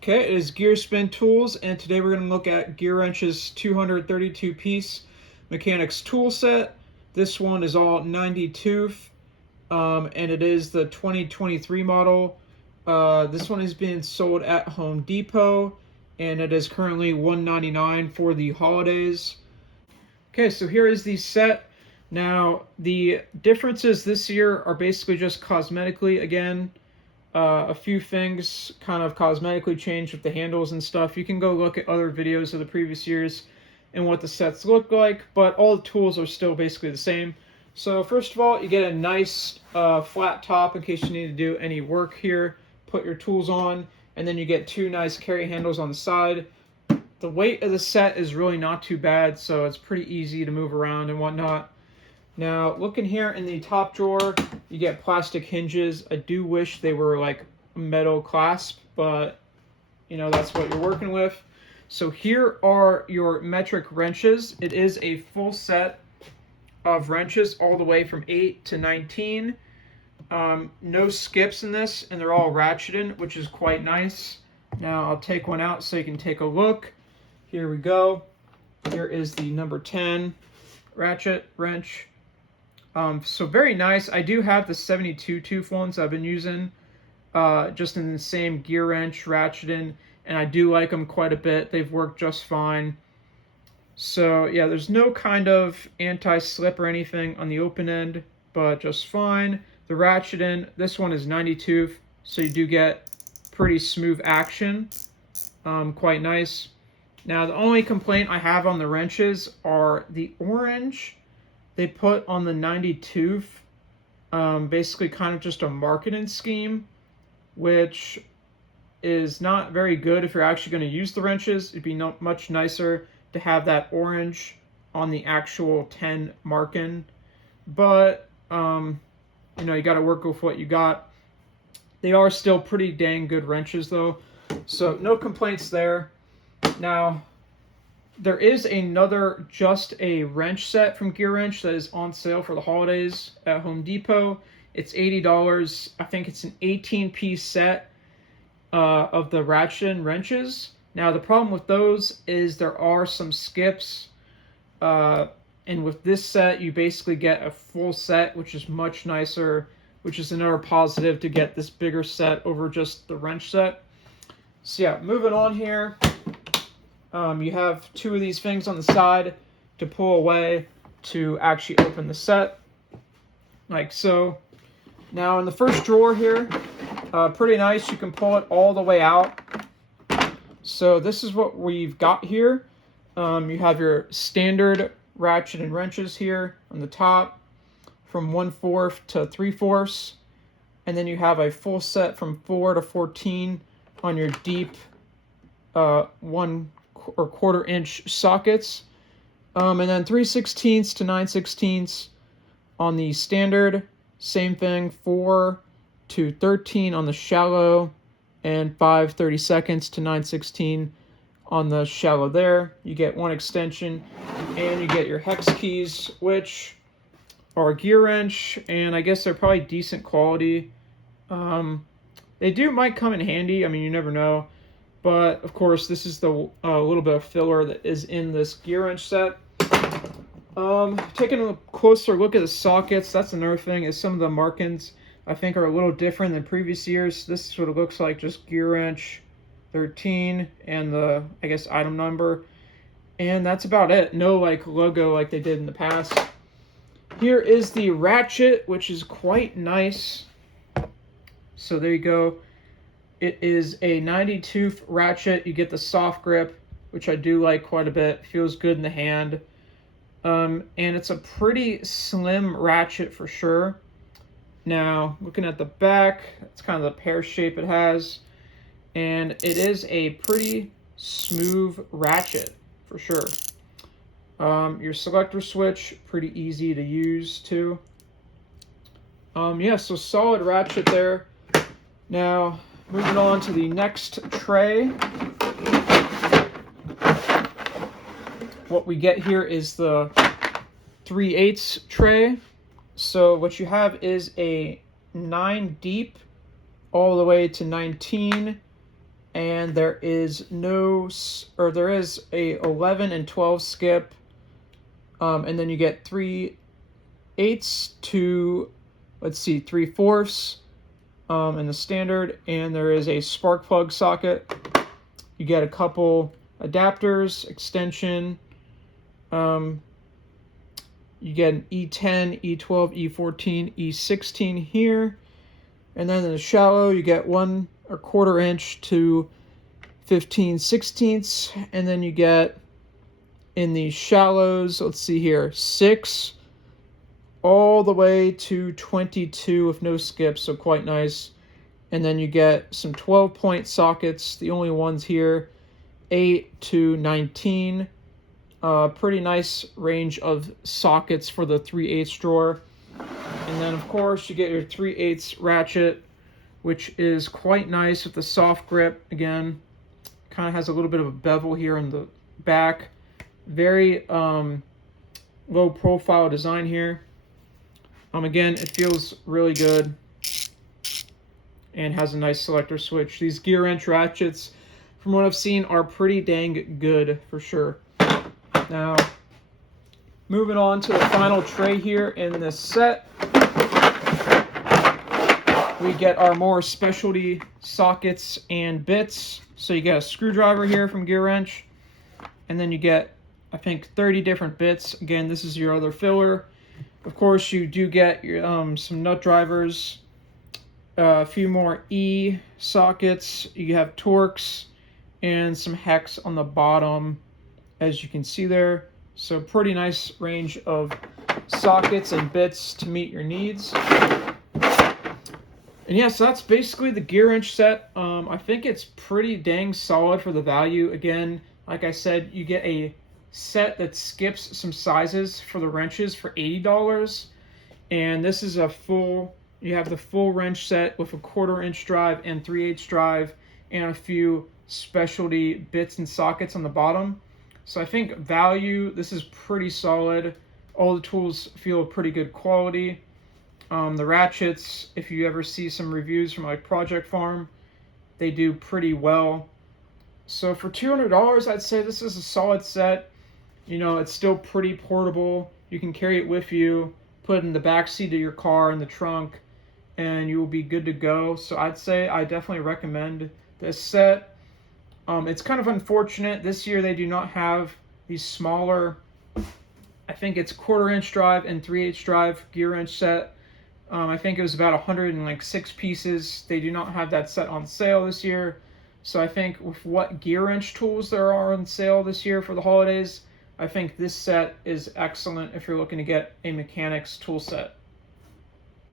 Okay, it is Gear Spin Tools, and today we're going to look at GearWrench's 232-piece mechanics tool set. This one is all 90 tooth, and it is the 2023 model. This one is being sold at Home Depot, and it is currently $199 for the holidays. Okay, so here is the set. Now, the differences this year are basically just cosmetically again. A few things kind of cosmetically changed with the handles and stuff. You can go look at other videos of the previous years and what the sets look like, but all the tools are still basically the same. So first of all, you get a nice flat top in case you need to do any work here. Put your tools on, and then you get two nice carry handles on the side. The weight of the set is really not too bad, so it's pretty easy to move around and whatnot. Now, looking here in the top drawer, you get plastic hinges. I do wish they were like metal clasp, but you know, that's what you're working with. So here are your metric wrenches. It is a full set of wrenches all the way from 8 to 19. No skips in this, and they're all ratcheted, which is quite nice. Now I'll take one out so you can take a look. Here we go. Here is the number 10 ratchet wrench. So very nice. I do have the 72 tooth ones I've been using just in the same gear wrench ratcheting, and I do like them quite a bit. They've worked just fine. So yeah, there's no kind of anti-slip or anything on the open end, but just fine. The ratcheting, this one is 90 tooth, so you do get pretty smooth action. Quite nice. Now the only complaint I have on the wrenches are the orange they put on the 90 tooth, basically kind of just a marketing scheme, which is not very good if you're actually going to use the wrenches. It'd be much nicer to have that orange on the actual 10 marking, but you know, you got to work with what you got. They are still pretty dang good wrenches though, so no complaints there. Now, there is another just a wrench set from GearWrench that is on sale for the holidays at Home Depot. It's $80. I think it's an 18-piece set of the ratchet wrenches. Now, the problem with those is there are some skips. And with this set, you basically get a full set, which is much nicer, which is another positive to get this bigger set over just the wrench set. So yeah, moving on here. You have two of these things on the side to pull away to actually open the set, like so. Now in the first drawer here, pretty nice, you can pull it all the way out. So this is what we've got here. You have your standard ratchet and wrenches here on the top from 1/4 to 3/4, and then you have a full set from 4 to 14 on your deep 1 or 1/4 inch sockets, and then 3/16 to 9/16 on the standard. Same thing, 4 to 13 on the shallow, and 5/32 to 9/16 on the shallow there. You get one extension, and you get your hex keys, which are GearWrench, and I guess they're probably decent quality. They might come in handy. I mean, you never know. But of course, this is the little bit of filler that is in this GearWrench set. Taking a closer look at the sockets, that's another thing, is some of the markings I think are a little different than previous years. This is what it looks like, just GearWrench 13 and the, I guess, item number. And that's about it. No like logo like they did in the past. Here is the ratchet, which is quite nice. So there you go. It is a 90 tooth ratchet. You get the soft grip, which I do like quite a bit. Feels good in the hand. And it's a pretty slim ratchet for sure. Now, looking at the back, it's kind of the pear shape it has. And it is a pretty smooth ratchet for sure. Your selector switch, pretty easy to use too. Yeah, so solid ratchet there. Now, moving on to the next tray. What we get here is the 3/8 tray. So what you have is a 9 deep all the way to 19, and there is there is a 11 and 12 skip, and then you get 3/8 to, let's see, 3/4 in the standard, and there is a spark plug socket. You get a couple adapters, extension. You get an E10, E12, E14, E16 here. And then in the shallow, you get 1/4 inch to 15/16. And then you get in the shallows, let's see here, 6 all the way to 22 with no skips, so quite nice. And then you get some 12-point sockets, the only ones here, 8 to 19. Pretty nice range of sockets for the 3/8 drawer. And then, of course, you get your 3/8 ratchet, which is quite nice with the soft grip. Again, kind of has a little bit of a bevel here in the back. Very low profile design here. Again, it feels really good and has a nice selector switch. These GearWrench ratchets, from what I've seen, are pretty dang good for sure. Now, moving on to the final tray here in this set, we get our more specialty sockets and bits. So you get a screwdriver here from GearWrench, and then you get, I think, 30 different bits. Again, this is your other filler. Of course, you do get your, some nut drivers, a few more E sockets. You have Torx and some hex on the bottom, as you can see there. So pretty nice range of sockets and bits to meet your needs. And yeah, so that's basically the GearWrench set. I think it's pretty dang solid for the value. Again, like I said, you get a set that skips some sizes for the wrenches for $80. And this is a full, you have the full wrench set with a 1/4 inch drive and 3/8 drive and a few specialty bits and sockets on the bottom. So I think value, this is pretty solid. All the tools feel pretty good quality. The ratchets, if you ever see some reviews from like Project Farm, they do pretty well. So for $200, I'd say this is a solid set. You know, it's still pretty portable. You can carry it with you, put it in the back seat of your car in the trunk, and you will be good to go. So I'd say I definitely recommend this set. It's kind of unfortunate this year they do not have these smaller, I think it's 1/4 inch drive and 3/8 drive GearWrench set. I think it was about 106 pieces. They do not have that set on sale this year. So I think with what GearWrench tools there are on sale this year for the holidays, I think this set is excellent if you're looking to get a mechanics tool set.